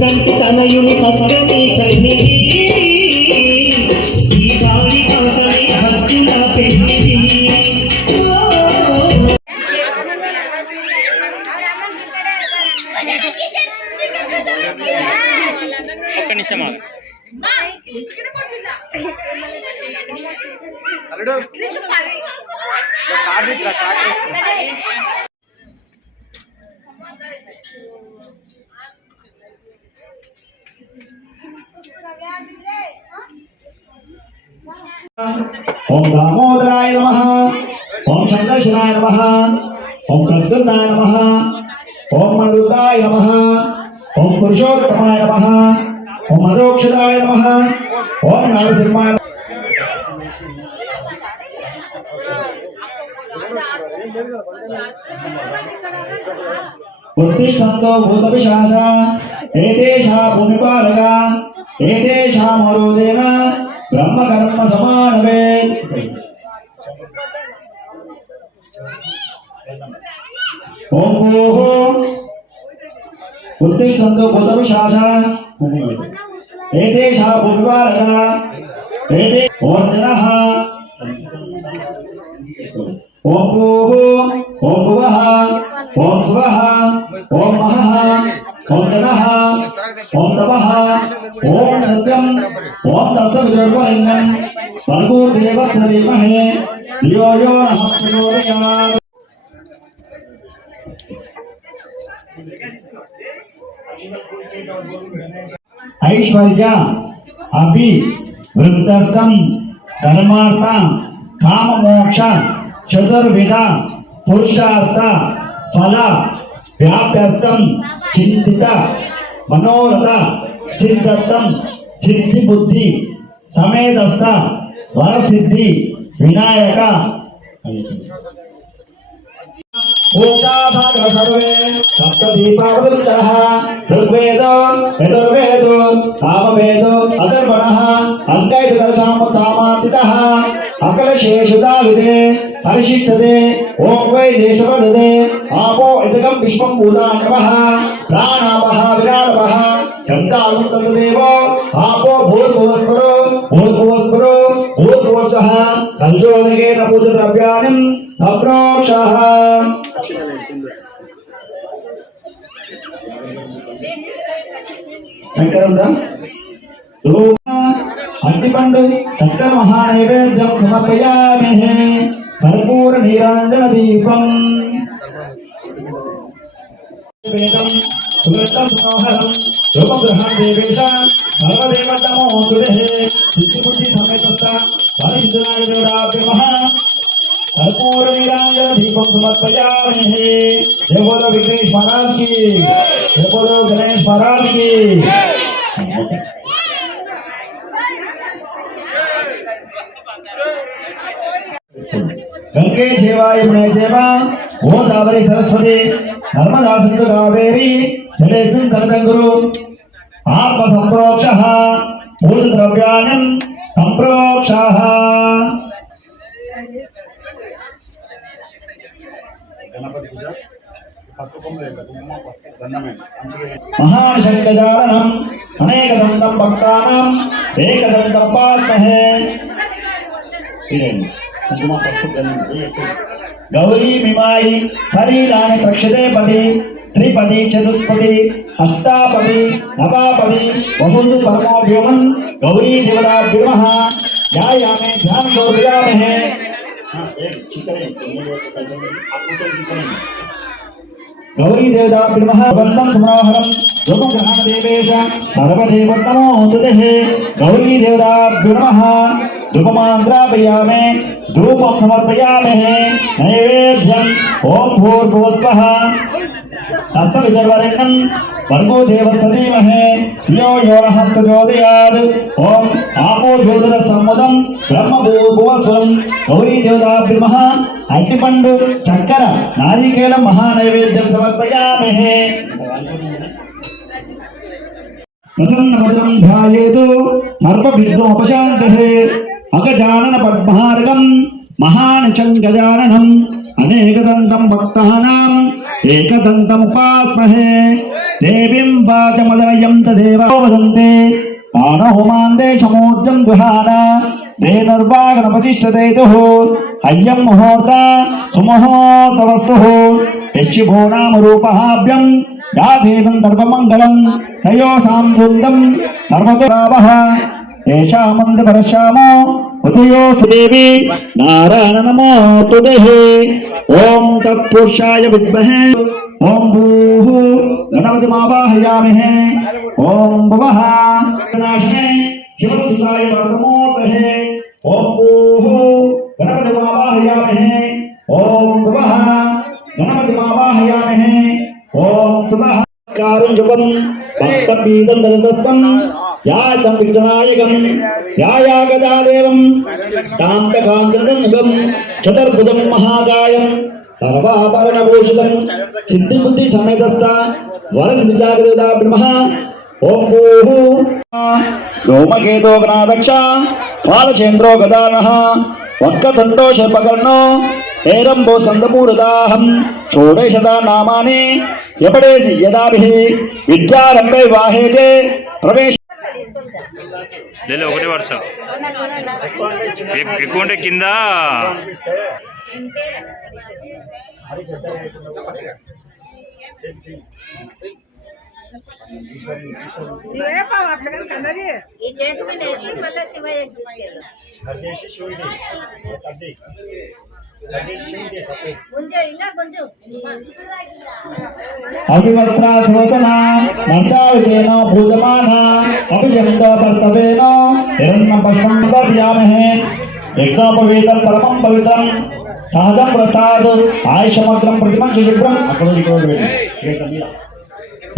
కంటి తనయుని పక్కని కన్నిది ఈ గాలి పక్కని హస్తిన పెన్నిది ఒక్క నిమిషం అల్లుడు ओम दामोदराय नमः, ओम शंकरशिवाय नमः, ओम प्रद्युम्नाय नमः, ओम मरुदाय नमः, ओम पुरुषोत्तमाय नमः, ओम अधोक्षराय नमः, ओम नरसिंहाय उत्तिष्ठन्तो भूतपिशाचा एतेषा भूमिपालका एतेषा मरोदेन ब्रह्म कर्म समानवे ओम भूः उत्तिष्ठन्तो भूतपिशाचा एतेषा भूमिपालका एते ओम जनः ओम भूः ओम भुवः ओम स्वः ओम महः ओम जनः ओम तपः ओम सत्यम ओम तत्सवितुर्वरेण्यं भर्गो देवस्य धीमहि धियो यो नः प्रचोदयात् ऐश्वर्य अभि वृद्धर्थम धर्मार्थ काम मोक्ष चतुर्विध पुरुषार्थ फल व्याप्यर्थम चिंतित मनोरथ सिद्धर्थम सिद्धि बुद्धि समेतस्थ वर सिद्धि विनायक पूजा भाग सर्वे सप्तदीपावृतः ऋग्वेदो यजुर्वेदो सामवेदो अथर्वणः अंकैतदर्शामुत्तामातितः अकलशेषुदाविदे परिशिष्टते ओम वै देशवर्धते आपो इदकं विश्वं भूतान्नवः प्राणावः विराडवः चन्द्रालुतदेवो आपो भूर्भुवस्परो भूर्भुवस्परो भूर्भुवस्वः कल्चोदकेन पूजद्रव्याणि अप्रोक्षः शंकरंदा अग्निपंडु चक्कर महानैवेद्यं समर्पयामहे कर्पूर नीरांजन दीपं वेदं सुगंधं मनोहरं रूपगृहं देवेश सर्वदेव नमो तुभ्ये सिद्धिबुद्धि समेतस्था बलहितनाय देवराभ्यमः कर्पूर नीरांजन दीपं समर्पयामहे जय बोलो विघ्नेश महाराज की जय बोलो गणेश महाराज की गंगे सेवा यमुने सेवा गोदावरी सरस्वती नर्मदा सिंधु कावेरी जलेस्मिन् तनतंगुरु आत्म संप्रोक्षः पूज द्रव्याणि संप्रोक्षः महाशंकजारणं अनेकदंतं भक्तानां एकदंतं पार्महे गौरी मिमाई शरीराणि प्रक्षते पदि त्रिपदि चतुष्पदि अष्टापदि नवापदि वसुंधु परमोभ्योमन गौरी देवताभ्यमः ध्यायामे ध्यान समर्पयामहे गौरी देवताभ्यमः वन्दं मनोहरं रूपग्रहण देवेश सर्वदेव नमो तुभ्ये गौरी देवताभ्यमः धूपमाग्रापयामे धूपं समर्पयामहे नैवेद्यम् ओम भूर्भुवस्वः तत्सवितुर्वरेण्यं भर्गो देवस्य धीमहि धियो यो नः प्रचोदयात् ओम आपो జ్యోతిర సమ్మదం బ్రహ్మభూభువస్వరం గౌరీ దేవతాభ్యమః అగ్నిపండు చక్కెర నారికేళం మహానైవేద్యం సమర్పయామహే. ప్రసన్నభద్రం ధ్యాయేతు సర్వవిఘ్నోపశాంతయే. అగజానన పద్మహార్గం మహానిశం గజాననం అనేకదంతం భక్తానాం ఏకదంతముపాస్మహే. దేవీం వాచమదనయం తదేవ వదంతే పానహోమాందే సమూర్జం దుహాన ధేనుర్వాగణపతిష్ఠదేతుః. అయ్యం ముహూర్త సుముహూర్తవస్తుః యశిభో నామ రూపహాభ్యం యా దేవం సర్వమంగళం తయోసాం బృందం సర్వదురావః తేషామందు పరశ్యామో ఉదయో దేవి నారాయణ నమోస్తుతే. ఓం తత్పురుషాయ విద్మహే ఓం భూః గణపతిమావాహయామహే. ఓం భువః వినాశనే శివసుతాయ నమోస్తుతే. ఓం భూః గణపతిమావాహయామహే. ఓం భువః గణపతిమావాహయామహే. ఓం శుభః కారుణ్యం భక్తపీతం దళదత్తం యాతం విఘ్ననాయకం యాయాగదాదేవం కాంతకాంతృతముఖం చతుర్భుజం మహాకాయం సర్వాభరణభూషితం సిద్ధిబుద్ధి సమేతస్థ వరసిద్ధిదాగదేవతాభ్యమః. ఓం భూః ధూమకేతో గణాదక్ష బాలచేంద్రో గదానః వక్కతండో శర్పకర్ణో హేరంబో సందపూరదాహం షోడశదా నామాని ఎపడేసి యదాభిః విద్యారంభే వాహేజే ప్రవేశ. లేదు ఒకటే వరుస ఎక్కువ ఉంటే కింద ఈ చేతి మీద వేసి మళ్ళీ శివయ్య తీసుకెళ్ళి గుంజు ఇంకా గుంజు అభివస్త్రాశోచన నర్చావితేనో భూజమాన అభిషంతో కర్తవ్యేనో హిరణ్యపశ్యం దర్యామహే. యజ్ఞోపవీతం పరమం పవిత్రం సహజం వ్రతాద్ ఆయుషమగ్రం ప్రతిమం శుభ్రం.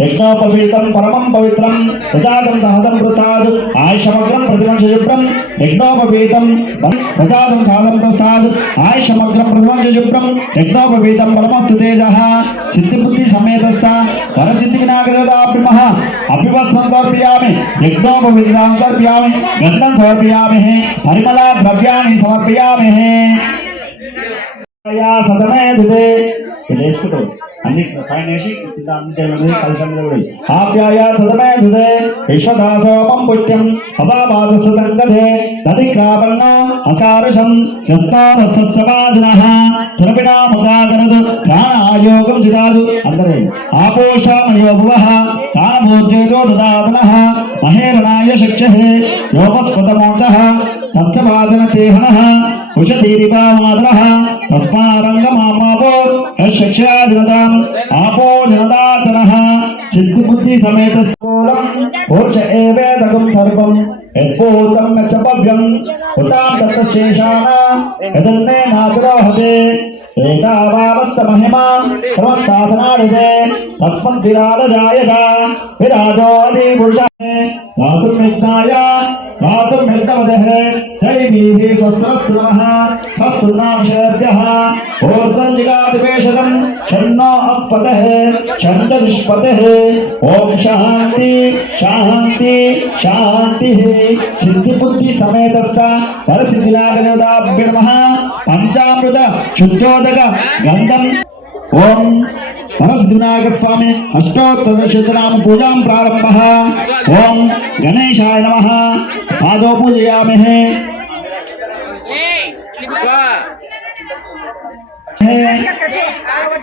యజ్ఞోపవీతం పరమం పవిత్రం ప్రజాతం సహజం వృతాద్ ఆయుషమగ్రం ప్రతిమం శుభ్రం. యజ్ఞోపవీతం ప్రజాతం సహజం వృతాద్ ఆయుషమగ్రం ప్రతిమం శుభ్రం. యజ్ఞోపవీతం పరమస్తు తేజః సిద్ధిబుద్ధి సమేతస్స వరసిద్ధి వినాయకదేవతాభ్యమః. అభివస్త్రం సమర్పయామి యజ్ఞోపవీతం సమర్పయామి గంధం సమర్పయామి పరిమళ ద్రవ్యాన్ని సమర్పయామి. సతమే దుదే అన్ని పైన ఆప్యాయ సదమే దుదే విశ్వదాసోమం పుట్యం అపాపాదసుతంగదే నదిక్రాపన్న అకారుషం శస్త్రవాదినః తురపినామకాగనదు ప్రాణాయోగం జిదాదు. అందరే ఆపోషామయో భువః ప్రాణభోజ్యేతో దదాతనః మహేరణాయ శిక్షే యోగస్పదమోక్షః తస్య వాదనతేహనః ఉషతీరిపామాదరః తస్మారంగమామాపో యశిక్షాదినతాం ఆపో జనదాతనః. సిద్ధిబుద్ధి సమేత స్థూలం పురుష ఏవేదకం సర్వం యద్భూతం చ భవ్యం ఉతాం తత్శేషాన యదన్నే నాతురోహతే. ఏతావావత్త మహిమా సమస్తాసనాడితే తస్మద్విరాజాయత విరాజోది పురుషः రాతుం యజ్ఞాయ రాతుం యజ్ఞవదః దైవీః స్వస్త్రస్తు నమః స్వస్తు నామశేభ్యః. ఊర్ధ్వం జిగాదివేశతం షణ్ణో అస్పదః షణ్చతుష్పదః. ఓం శాంతి శాంతి శాంతిః. సిద్ధిబుద్ధి సమేతస్థ వరసిద్ధినాగదేవతాభ్యో నమః. పంచామృత శుద్ధోదక గంధం. ఓం సరస్వతినాయక స్వామి అష్టోత్తరశతనామ పూజాం ప్రారంభః. ఓం గణేశాయ నమః. పాదో పూజయామహే.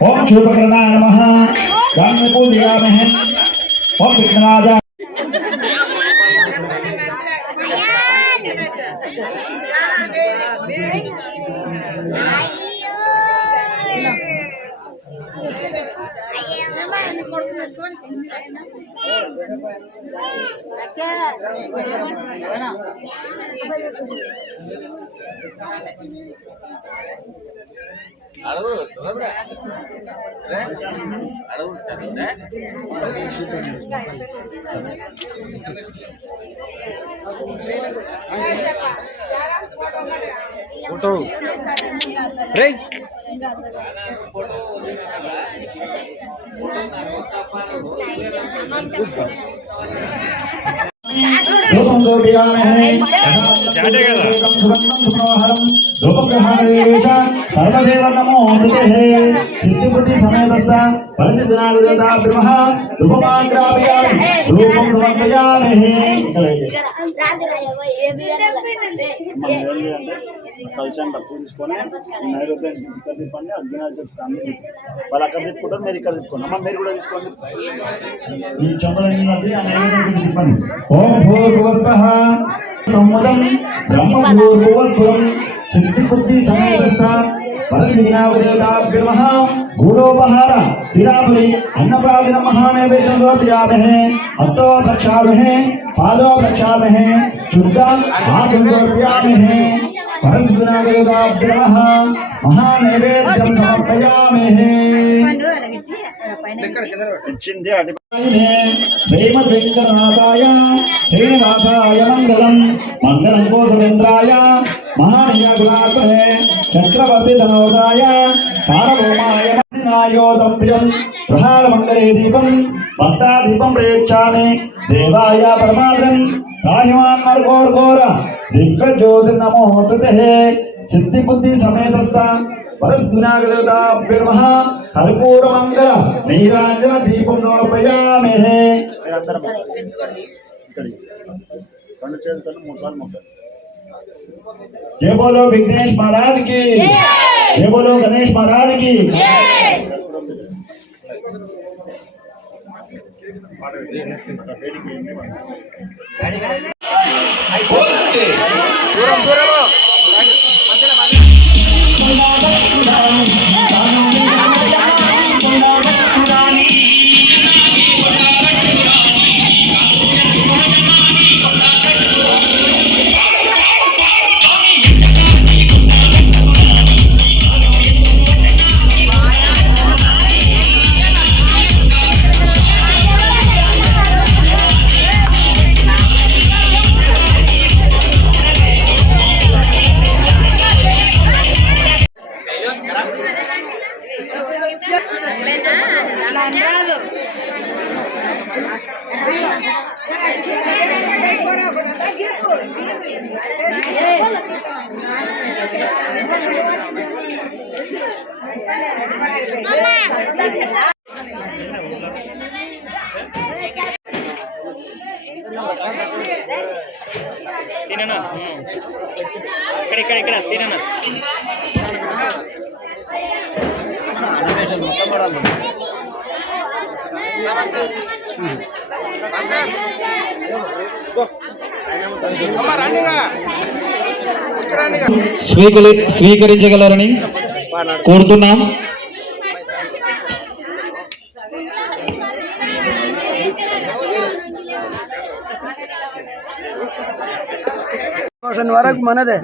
ఓం శూర్పకర్ణాయ నమః. గాన్ని పూజయామహే. ఓం విఘ్నరాజాయ ఫోటో రే सर्वदेव नमो अमृते सिद्धिबुद्धि समेतस्य परिसिद्धनागदेवता ब्रह्म रूपमाग्रापयामि रूपं समर्पयामि కలిసాను డబ్బు తీసుకొని నైవేద్యం ఇక్కడ తీసుకోండి అగ్గినాలు చెప్తాను వాళ్ళు అక్కడ తిప్పుకుంటారు మీరు ఇక్కడ తిప్పుకోండి అమ్మ మీరు కూడా తీసుకోండి ఈ చంద్రుని నది ఆ నైవేద్యం తిప్పండి ఓం భూర్భువస్వః సమ్మతం బ్రహ్మ భూర్భువస్వం సిద్ధిబుద్ధి సಮೇತస్య परसिद्धनागदेवता ब्रह्म गूढ़ोपहार शिरापुरी अन्नप्रादिन महानैवेद्यं समर्पयामहे हस्तो प्रक्षालमहे पादो प्रक्षालमहे शुद्धं आचमनं समर्पयामहे परसिद्धनागदेवता ब्रह्म महानैवेद्यं समर्पयामहे ఇచ్చింది అటు श्रीमद्वेंकटनाथाय श्रीनिवासाय मंगलम मंगलम गोधवेन्द्राय महानीयगुणात्मने चक्रवर्ती धनोदाय सार्वभौमाय नायोदम्भ्यं प्रहारमंगले दीपं भक्तादीपं प्रयच्छामि देवाय परमार्थं राजवान् मर्गोर्घोर दिग्गज्योतिर्नमोस्तुते सिद्धिबुद्धि समेतस्थ परसिद्धनागदेवता ब्रह्म कर्पूर मंगल नीरांजन दीपं समर्पयामि మీరందరం ఇక్కడ రెండు చేతులతో 3 సార్లు మొక్కాలి जय बोलो विघ्नेश महाराज की जय बोलो गणेश महाराज की సీనన్న ఇక్కడ సీనన్న స్వీకరించగలరని కోరుతున్నాం. వరకు మనదే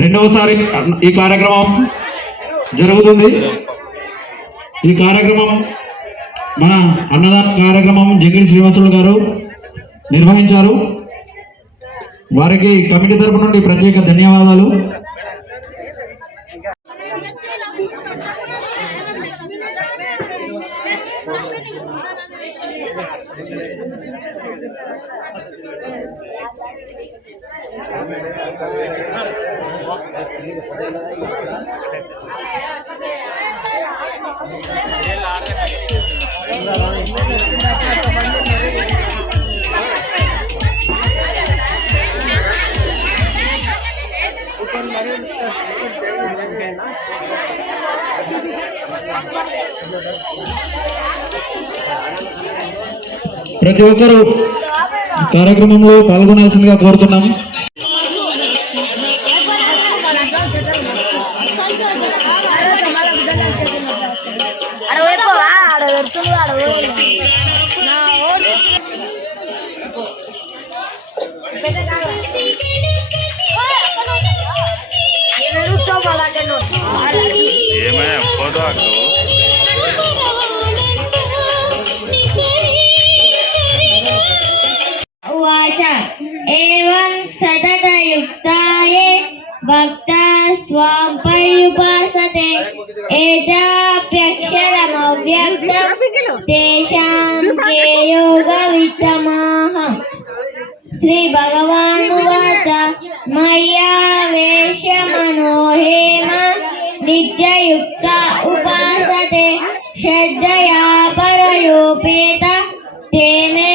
రెండవసారి ఈ కార్యక్రమం జరుగుతుంది. ఈ కార్యక్రమం మన అన్నదాన కార్యక్రమం జంగిడి శ్రీనివాసులు గారు నిర్వహించారు. వారికి కమిటీ తరపు నుండి ప్రత్యేక ధన్యవాదాలు. ప్రతి ఒక్కరూ కార్యక్రమంలో పాల్గొనాల్సిందిగా కోరుతున్నాం. ఏమైనా ఫోటో उवाच एवं सततयुक्ताये भक्ता स्वां पर्युपासते एताप्यक्षरमव्यक्तं तेषां के योगवित्तमाः श्रीभगवानुवाच मय्यावेश्य मनो हेम नित्ययुक्ता उपासते श्रद्धया परयोपेत ते मे